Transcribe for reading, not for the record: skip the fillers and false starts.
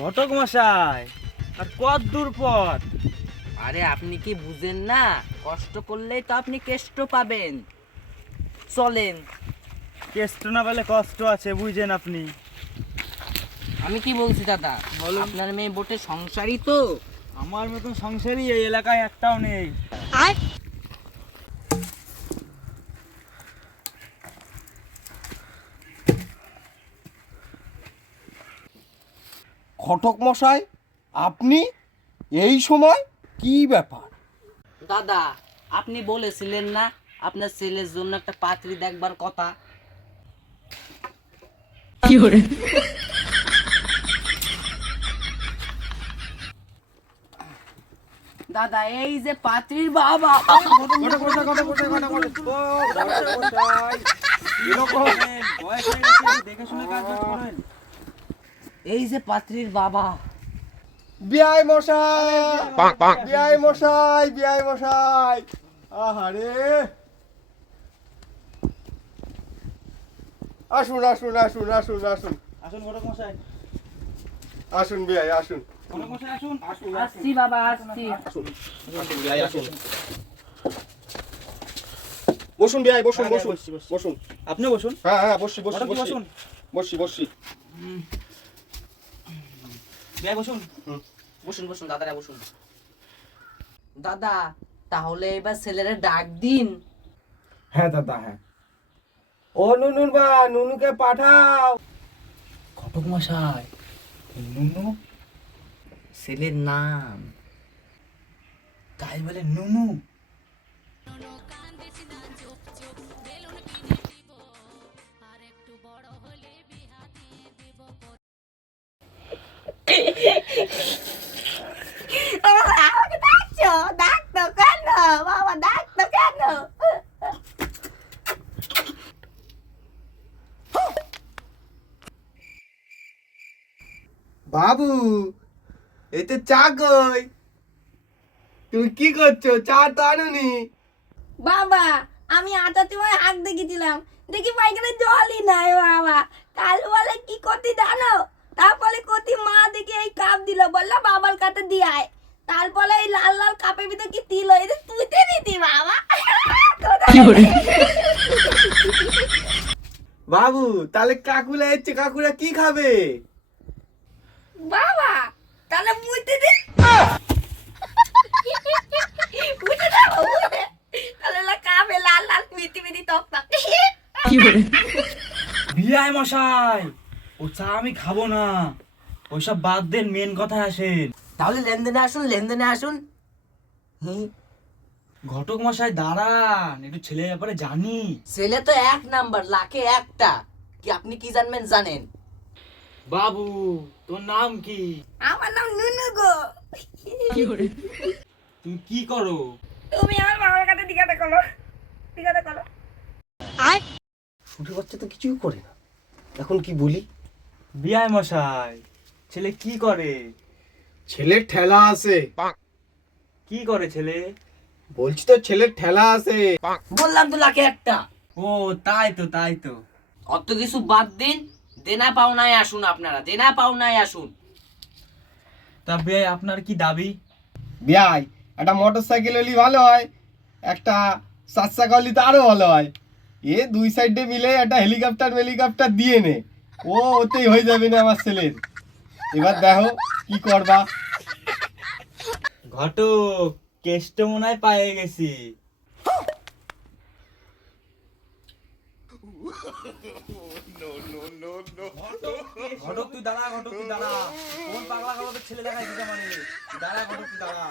ঘটক মশাই, আর কত দূর পথ? আরে আপনি কি বুঝেন না? কষ্ট করলেই তো আপনি কেষ্ট পাবেন। চলেন। কেষ্ট না পেলে কষ্ট আছে, বুঝেন আপনি। আমি কি বলছি দাদা, বলুন। আপনার মেয়ে বোটে সংসারী তো। আমার মতন সংসারই এই এলাকায় একটাও নেই। ঘটক মশাই, আপনি এই সময় কি ব্যাপার? দাদা, আপনি বলেছিলেন না আপনার ছেলের জন্য একটা পাত্রী দেখবার কথা। দাদা, এই যে পাত্রীর বাবা। ঘটক মশাই, ঘটক মশাই, ঘটক মশাই। ও, ঘটক মশাই, এরকম বয়স হয়ে গেছে, একটু দেখে শুনে কাজ বাজ করেন। এই যে পাত্রীর বাবা। বিআই মশাই, বিআই মশাই, বিআই মশাই, আহারে, আসুন আসুন আসুন আসুন আসুন আসুন ঘটক মশাই, আসুন বিআই আসুন। ঘটক মশাই আসুন। আসছি বাবা, আসছি। আসুন বিআই আসুন। বসুন বিআই, বসুন হ্যাঁ, বসুন বসছি, বসছি। বসুন। আপনিও বসুন। হ্যাঁ হ্যাঁ, বসি বসি ঘটক বসি বসুন। বসি বসি। বিয়াই বসুন। বসুন বসুন দাদারা, বসুন। দাদা, তাহলে এবার ছেলেরা ডাক দিন। হ্যাঁ দাদা, হ্যাঁ। ও নুনুর বা, নুনুকে পাঠাও। ঘটক মশাই, নুনু? ছেলের নাম। তাই বলে নুনু? আমাকে ডাকছো? ডাকতো কেন বাবা, ডাকতো কেন? বাবু, এই তো চা কই? তুমি কি করছো? চা তো আনুনি। বাবা, আমি আটার সময় হাঁক দেখেছিলাম, দেখি পাইখানে জলই নাই বাবা। কাল বলে কি করতে জানো? তারপরে কতি মা দেখি এই কাপ দিল, বললো বাবার কাছে দিয়ায়। তারপরে এই লাল লাল কাপের ভিতরে কি তিল হয়েছে, তুইতে দিতি বাবা। বাবু, তাহলে কাকুরা এসছে, কাকুরা কি খাবে? বাবা, তাহলে মুইতে দে। মুইতে দাও, মুইতে। তাহলে লা কাপে লাল লাল মিটি মিটি টক টক। বিয়াই মশাই, ও চা আমি খাবো না। ওইসব বাদ দেন, মেন কথায় আসেন। তাহলে লেনদেনে আসুন, লেনদেনে আসুন। ঘটক মশাই দাঁড়ান, একটু ছেলের ব্যাপারে জানি। ছেলে তো এক নাম্বার, লাখে একটা। কি আপনি কি জানবেন জানেন? বাবু, তোর নাম কি? আমার নাম নুনু গো। তুমি কি করো? তুমি আমার বাবার কাছে জিজ্ঞাসা করো, জিজ্ঞাসা করো। ছোট বাচ্চা তো কিছুই করে না, এখন কি বলি? বিয়াই মশাই, ছেলে কি করে? ছেলের ঠেলা আছে। কি করে ছেলে? বলছি তো, ছেলের ঠেলা আছে। বললাম তো লাখে একটা। ও, তাই তো, তাই তো। অত কিছু বাদ দিন, দেনা পাওনায় আসুন। আপনারা দেনা পাওনায় আসুন। তা বিয়াই, আপনার কি দাবি? বিয়াই, একটা মোটর সাইকেল হলে ভালো হয়, একটা 4 চাকা হলে তো আরো ভালো হয়। এ দুই সাইডে মিলে একটা হেলিকপ্টার দিয়ে নে, ও ওতেই হয়ে যাবে না আমার ছেলের। এবার দেখো কি করবা। ঘটক, কেষ্ট মনে হয় পায়ে গেছি। ঘটক তুই দাঁড়া, ঘটক তুই দাঁড়া। কোন পাগলা ঘটকের ছেলে দেখাই দিতে মানে? দাঁড়া ঘটক তুই দাঁড়া।